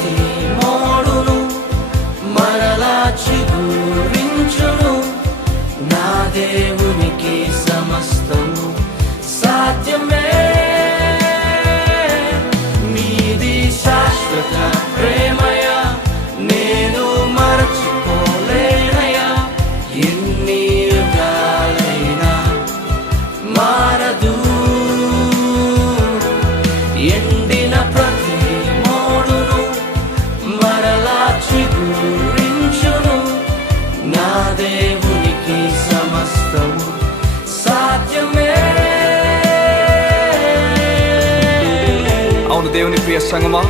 ప్రతి మోడును మరలా చిగురించును. నా దేవునికి సమస్తము సాధ్యమే. నీది శాశ్వత ప్రేమయా, నేను మరచిపోలేనయా. ఎన్ని యుగాలైనా మారదు. ఎండిన ప్రతి మోడును మరలా చిగురించును. నా దేవునికి సమస్తము సాధ్యమే. అవును దేవుని ప్రియ సంగమా,